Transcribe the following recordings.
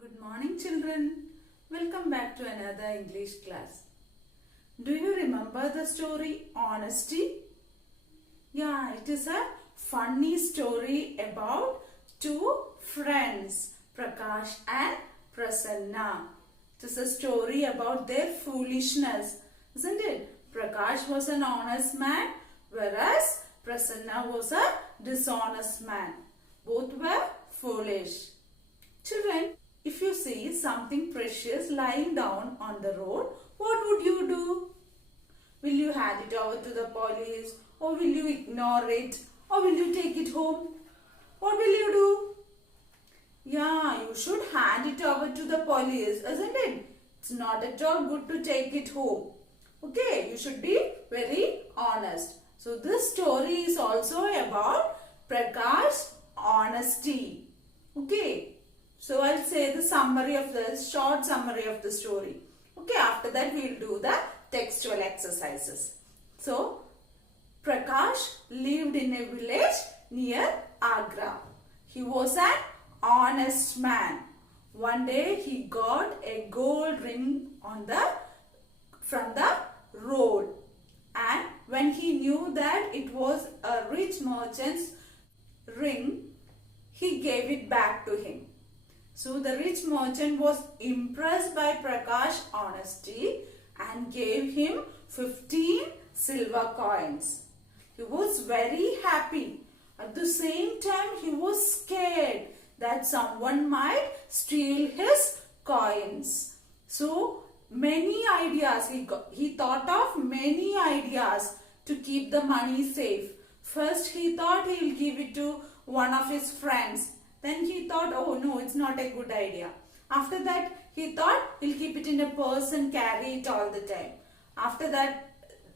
Good morning, children. Welcome back to another English class. Do you remember the story Honesty? Yeah, it is a funny story about two friends, Prakash and Prasanna. It is a story about their foolishness, isn't it? Prakash was an honest man, whereas Prasanna was a dishonest man. Both were foolish. Children, if you see something precious lying down on the road, what would you do? Will you hand it over to the police, or will you ignore it, or will you take it home? What will you do? Yeah, you should hand it over to the police, isn't it? It's not at all good to take it home. Okay, you should be very honest. So this story is also about Prakash's honesty. Okay. So I'll say the short summary of the story. Okay, after that we'll do the textual exercises. So, Prakash lived in a village near Agra. He was an honest man. One day he got a gold ring from the road. And when he knew that it was a rich merchant's ring, he gave it back to him. So the rich merchant was impressed by Prakash's honesty and gave him 15 silver coins. He was very happy. At the same time, he was scared that someone might steal his coins. So many ideas, he thought of many ideas to keep the money safe. First, he thought he will give it to one of his friends. Then he thought, oh no, it's not a good idea. After that, he thought he'll keep it in a purse and carry it all the time. After that,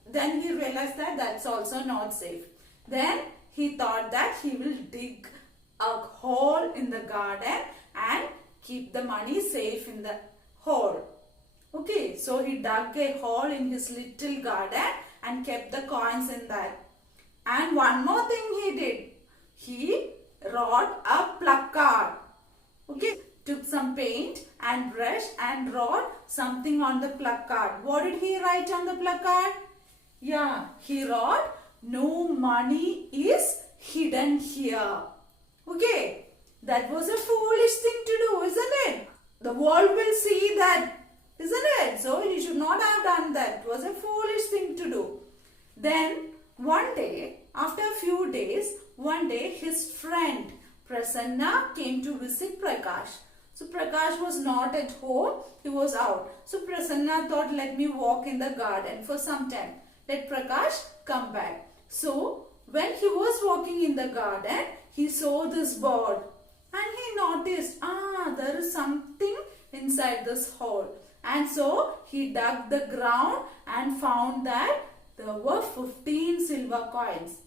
then he realized that that's also not safe. Then he thought that he will dig a hole in the garden and keep the money safe in the hole. Okay, so he dug a hole in his little garden and kept the coins in that. And one more thing he did. He wrote a placard. Okay, took some paint and brush and wrote something on the placard. What did he write on the placard? Yeah, he wrote, "No money is hidden here." Okay, that was a foolish thing to do, isn't it? The world will see that, isn't it? So he should not have done that. It was a foolish thing to do. Then one day, after a few days, one day his friend Prasanna came to visit Prakash. So Prakash was not at home, he was out. So Prasanna thought, let me walk in the garden for some time. Let Prakash come back. So when he was walking in the garden, he saw this bird. And he noticed, there is something inside this hole. And so he dug the ground and found that there were 15 silver coins.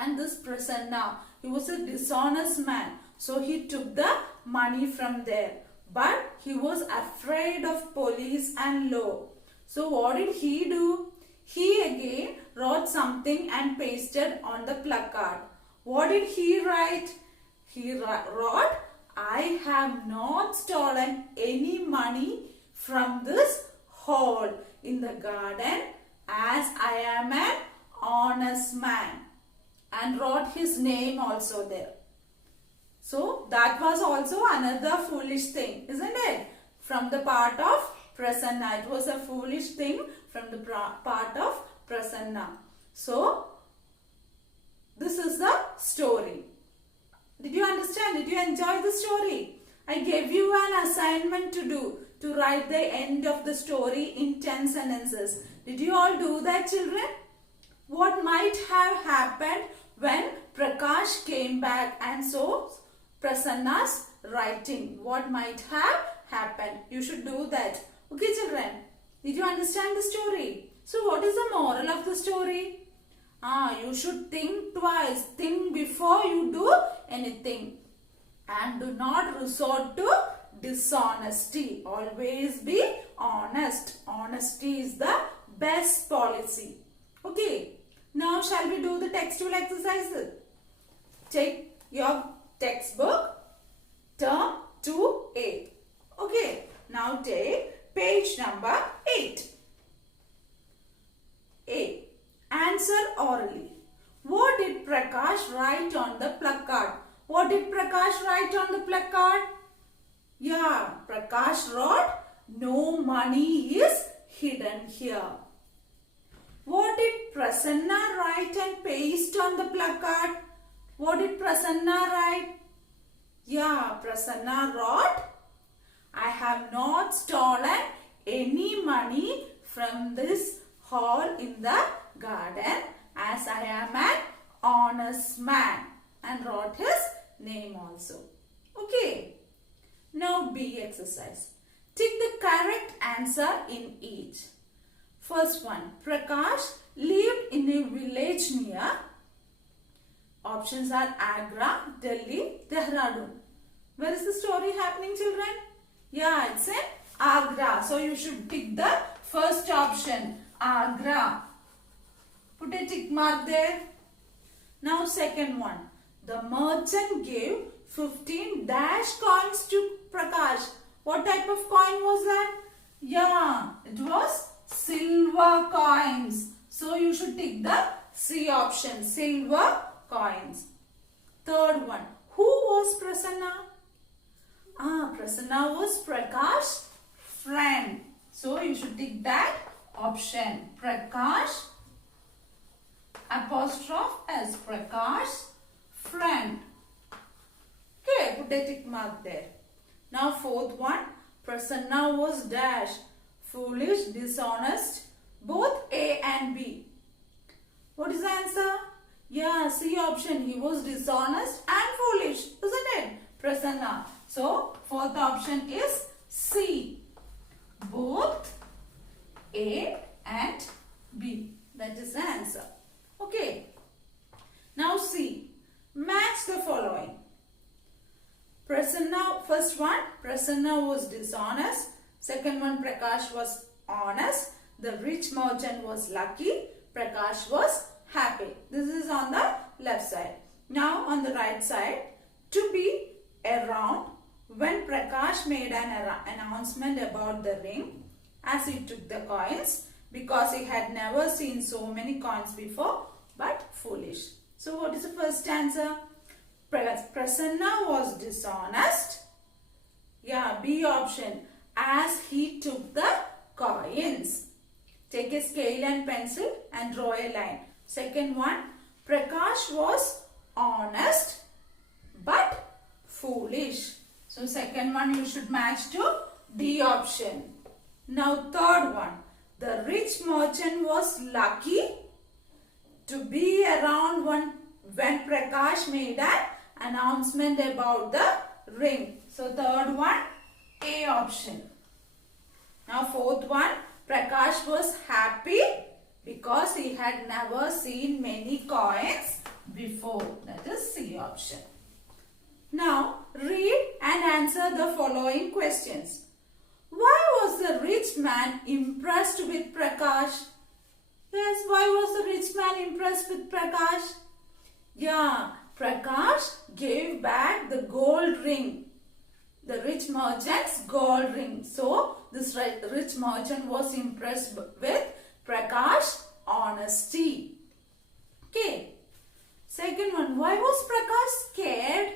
And this Prasanna, he was a dishonest man. So he took the money from there. But he was afraid of police and law. So what did he do? He again wrote something and pasted on the placard. What did he write? He wrote, "I have not stolen any money from this hole in the garden, as I am an honest man," and wrote his name also there. So that was also another foolish thing, isn't it? From the part of Prasanna. It was a foolish thing from the part of Prasanna. So this is the story. Did you understand? Did you enjoy the story? I gave you an assignment to do, to write the end of the story in 10 sentences. Did you all do that, children? What might have happened when Prakash came back and saw Prasanna's writing? What might have happened? You should do that. Okay, children? Did you understand the story? So what is the moral of the story? You should think twice. Think before you do anything. And do not resort to dishonesty. Always be honest. Honesty is the best policy. Okay. Now shall we do the textual exercises? Take your textbook, turn to A. Okay, now take page number 8. A. Answer orally. What did Prakash write on the placard? What did Prakash write on the placard? Yeah, Prakash wrote, no money is hidden here. What did Prasanna write and paste on the placard? What did Prasanna write? Yeah, Prasanna wrote, I have not stolen any money from this hall in the garden as I am an honest man, and wrote his name also. Okay. Now B exercise. Tick the correct answer in each. First one, Prakash lived in a village near. Options are Agra, Delhi, Dehradun. Where is the story happening, children? Yeah, it's in Agra. So you should tick the first option, Agra. Put a tick mark there. Now second one. The merchant gave 15 dash coins to Prakash. What type of coin was that? Yeah, it was silver coins. So you should tick the C option, silver coins. Third one. Who was Prasanna? Prasanna was Prakash's friend. So you should tick that option. Prakash apostrophe as Prakash's friend. Okay, put a tick mark there. Now fourth one. Prasanna was dash. Foolish, dishonest. Both A and B. What is the answer? Yeah, C option. He was dishonest and foolish, isn't it? Prasanna. So, fourth option is C. Both A and B. That is the answer. Okay. Now C. Match the following. Prasanna, first one, Prasanna was dishonest. Second one, Prakash was honest. The rich merchant was lucky. Prakash was happy. This is on the left side. Now on the right side, to be around when Prakash made an announcement about the ring as he took the coins because he had never seen so many coins before, but foolish. So what is the first answer? Prasanna was dishonest. Yeah, B option. As he took the coins. Take a scale and pencil and draw a line. Second one, Prakash was honest but foolish. So second one you should match to D option. Now third one, the rich merchant was lucky to be around when Prakash made an announcement about the ring. So third one, A option. Now fourth one, Prakash was happy because he had never seen many coins before. That is C option. Now read and answer the following questions. Why was the rich man impressed with Prakash? Yes, why was the rich man impressed with Prakash? Yeah, Prakash gave back the gold ring. The rich merchant's gold ring. So, this rich merchant was impressed with Prakash's honesty. Okay. Second one, why was Prakash scared?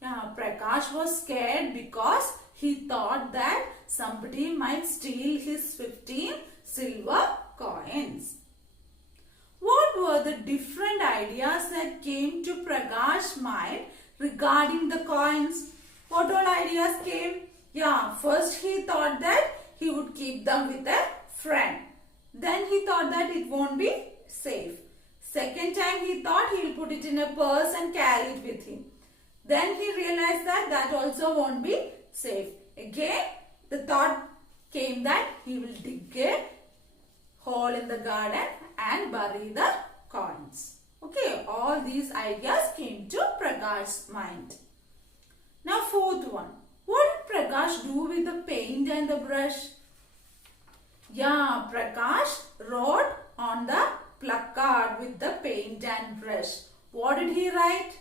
Yeah, Prakash was scared because he thought that somebody might steal his 15 silver coins. What were the different ideas that came to Prakash's mind regarding the coins? What all ideas came? Yeah, first he thought that he would keep them with a friend. Then he thought that it won't be safe. Second time he thought he will put it in a purse and carry it with him. Then he realized that that also won't be safe. Again, the thought came that he will dig a hole in the garden and bury the coins. Okay, all these ideas came to Prakash's mind. Now fourth one. What did Prakash do with the paint and the brush? Yeah, Prakash wrote on the placard with the paint and brush. What did he write?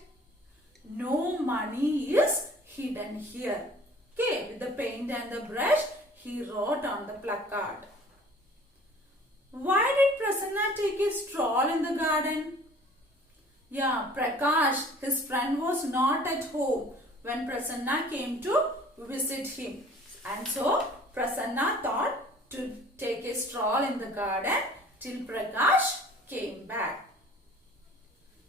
No money is hidden here. Okay, with the paint and the brush, he wrote on the placard. Why did Prasanna take a stroll in the garden? Yeah, Prakash, his friend, was not at home when Prasanna came to visit him. And so, Prasanna thought to take a stroll in the garden till Prakash came back.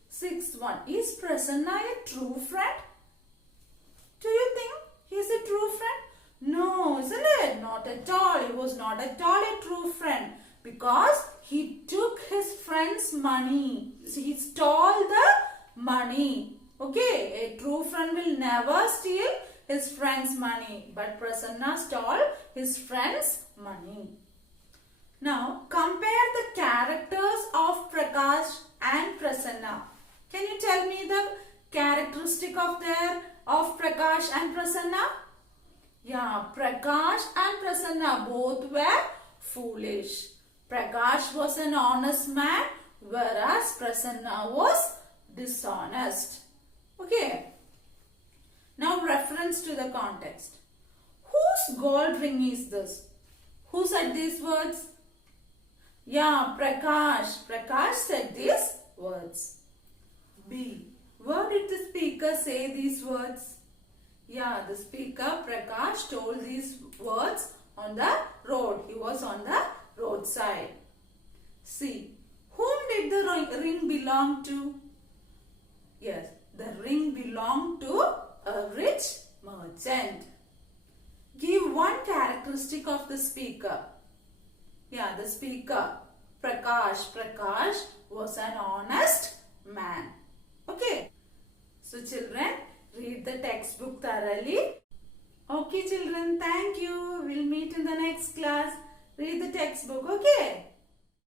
Sixth one, is Prasanna a true friend? Do you think he is a true friend? No, isn't it? Not at all. He was not at all a true friend because he took his friend's money. He stole the money. Okay, a true friend will never steal his friend's money, but Prasanna stole his friend's money. Now, compare the characters of Prakash and Prasanna. Can you tell me the characteristic of Prakash and Prasanna? Yeah, Prakash and Prasanna both were foolish. Prakash was an honest man, whereas Prasanna was dishonest. Okay. Now reference to the context. Whose gold ring is this? Who said these words? Yeah, Prakash. Prakash said these words. B. Where did the speaker say these words? Yeah, the speaker Prakash told these words on the road. He was on the roadside. C. Whom did the ring belong to? Yes, the ring belonged to a rich merchant. Give one characteristic of the speaker. Yeah, the speaker Prakash. Prakash was an honest man. Okay. So children, read the textbook thoroughly. Okay children, thank you. We'll meet in the next class. Read the textbook, okay?